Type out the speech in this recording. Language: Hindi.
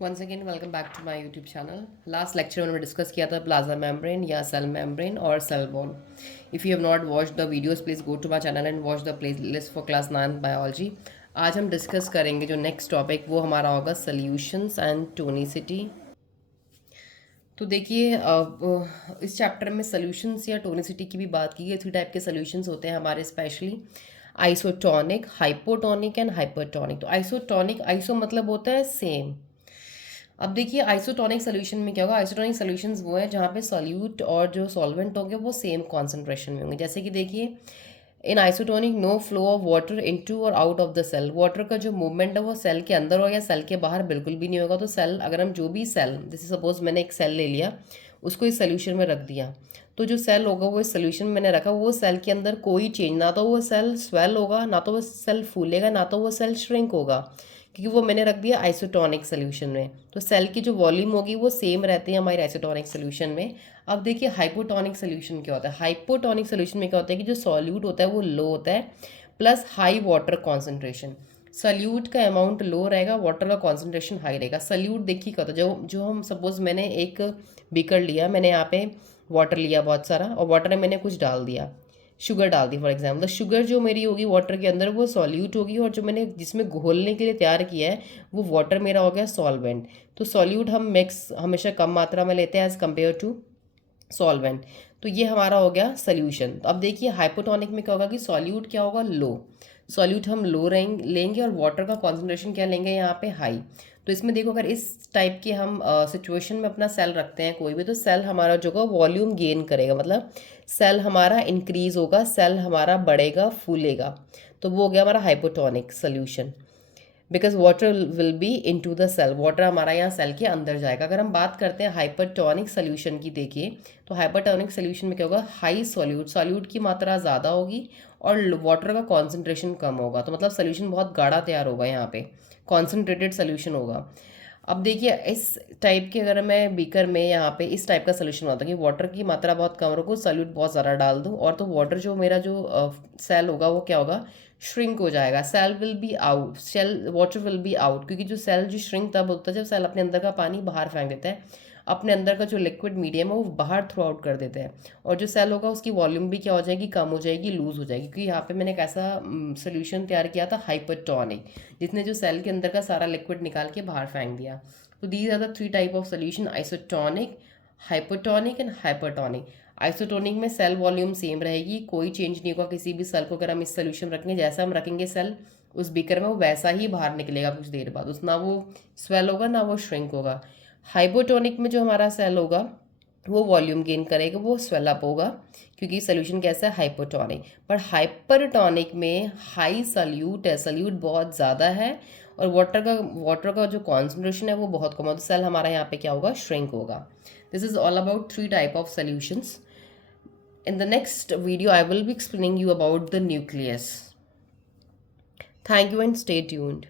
Once again welcome back to my YouTube channel. Last lecture में डिस्कस किया था प्लाज्मा मेम्ब्रेन या सेल मेम्ब्रेन और cell wall. If you have not watch the videos please go to my channel and watch the playlist for class 9 biology. आज हम डिस्कस करेंगे जो नेक्स्ट टॉपिक वो हमारा होगा सोल्यूशंस एंड टोनिसिटी। तो देखिए इस चैप्टर में सोल्यूशंस या टोनिसिटी की भी बात की है। 3 टाइप के सोल्यूशंस होते हैं हमारे, specially isotonic, hypotonic and hypertonic. तो आइसोटोनिक, आइसो मतलब होता है सेम। अब देखिए आइसोटोनिक सोल्यूशन में क्या होगा, आइसोटोनिक सोल्यूशंस वो है जहाँ पे सॉल्यूट और जो सॉल्वेंट होंगे वो सेम कॉन्सेंट्रेशन में होंगे। जैसे कि देखिए in isotonic no flow of water into और out of the cell. Water का जो मूवमेंट है वो सेल के अंदर हो या सेल के बाहर बिल्कुल भी नहीं होगा। तो सेल, अगर हम जो भी सेल, जैसे सपोज मैंने एक सेल ले लिया, उसको इस सोल्यूशन में रख दिया, तो जो सेल होगा वो इस सोल्यूशन में मैंने रखा, वो सेल के अंदर कोई चेंज, ना तो वो सेल स्वेल होगा, ना तो वो सेल फूलेगा, ना तो वो सेल श्रिंक होगा, क्योंकि वो मैंने रख दिया आइसोटोनिक सोल्यूशन में। तो सेल की जो वॉल्यूम होगी वो सेम रहती है हमारे आइसोटोनिक सोल्यूशन में। अब देखिए हाइपोटोनिक सोल्यूशन क्या होता है। हाइपोटोनिक सोल्यूशन में क्या होता है कि जो सॉल्यूट होता है वो लो होता है, plus high water concentration. Solute का अमाउंट लो रहेगा, वाटर का कॉन्सेंट्रेशन हाई रहेगा। सल्यूट देखिए क्या होता है, जो जो हम सपोज मैंने एक बीकर लिया, मैंने यहाँ पे वाटर लिया बहुत सारा, और वाटर में मैंने कुछ डाल दिया, शुगर डाल दी फॉर एग्जाम्पल। तो शुगर जो मेरी होगी वाटर के अंदर वो सॉल्यूट होगी, और जो मैंने जिसमें घोलने के लिए तैयार किया है वो वाटर मेरा हो गया सॉल्वेंट। तो सॉल्यूट हम मिक्स हमेशा कम मात्रा में लेते हैं एज़ कम्पेयर टू सॉल्वेंट। तो ये हमारा हो गया सोल्यूशन। तो अब देखिए हाइपोटोनिक में क्या होगा कि सॉल्यूट क्या होगा, लो। सॉल्यूट हम लो रहेंगे लेंगे, और वाटर का कॉन्सेंट्रेशन क्या लेंगे यहाँ पे, हाई। तो इसमें देखो अगर इस टाइप के हम सिचुएशन में अपना सेल रखते हैं कोई भी, तो सेल हमारा जो होगा वॉल्यूम गेन करेगा, मतलब सेल हमारा इंक्रीज होगा, सेल हमारा बढ़ेगा, फूलेगा। तो वो हो गया हमारा hypotonic solution, because water will be into the cell. Water हमारा यहाँ सेल के अंदर जाएगा। अगर हम बात करते हैं हाइपरटोनिक सोल्यूशन की, देखिए तो हाइपरटोनिक सोल्यूशन में क्या होगा, हाई सॉल्यूट, सॉल्यूट की मात्रा ज़्यादा होगी और वाटर का कॉन्सेंट्रेशन कम होगा। तो मतलब सोल्यूशन बहुत गाढ़ा तैयार होगा, यहाँ पे कॉन्सेंट्रेटेड सोल्यूशन होगा। अब देखिए इस टाइप के, अगर मैं बीकर में यहाँ पे इस टाइप का सोल्यूशन होता है कि वाटर की मात्रा बहुत कम रखूँ, सॉल्यूट बहुत ज़्यादा डाल दूँ, और तो वाटर जो मेरा जो सेल होगा वो क्या होगा, श्रिंक हो जाएगा। Cell will be out, cell water will be out, क्योंकि जो सेल जो श्रिंक तब होता है जब सेल अपने अंदर का पानी बाहर फेंक देता है, अपने अंदर का जो लिक्विड मीडियम है वो बाहर थ्रू आउट कर देते हैं। और जो सेल होगा उसकी वॉल्यूम भी क्या हो जाएगी, कम हो जाएगी, लूज हो जाएगी, क्योंकि यहाँ पे मैंने एक ऐसा सोल्यूशन तैयार किया था हाइपरटोनिक, जिसने जो सेल के अंदर का सारा लिक्विड निकाल के बाहर फेंक दिया। तो these are the 3 type of solution, isotonic, hypotonic and hypertonic. Isotonic में सेल वॉल्यूम सेम रहेगी, कोई चेंज नहीं होगा किसी भी सेल को। अगर हम इस सोल्यूशन रखेंगे, जैसा हम रखेंगे सेल उस बीकर में, वो वैसा ही बाहर निकलेगा कुछ देर बाद, उस ना वो स्वेल होगा ना वो श्रिंक होगा। हाइपोटोनिक में जो हमारा सेल होगा वो वॉल्यूम गेन करेगा, वो स्वेल अप होगा, क्योंकि सोल्यूशन कैसा है, हाइपोटोनिक। पर हाइपरटोनिक में हाई सल्यूट है, सल्यूट बहुत ज़्यादा है, और वाटर का जो कॉन्सेंट्रेशन है वो बहुत कम होता है, तो सेल हमारा यहाँ पे क्या होगा, श्रिंक होगा। This is all about 3 type of solutions. In the next video, I will be explaining you about the nucleus. Thank you and stay tuned.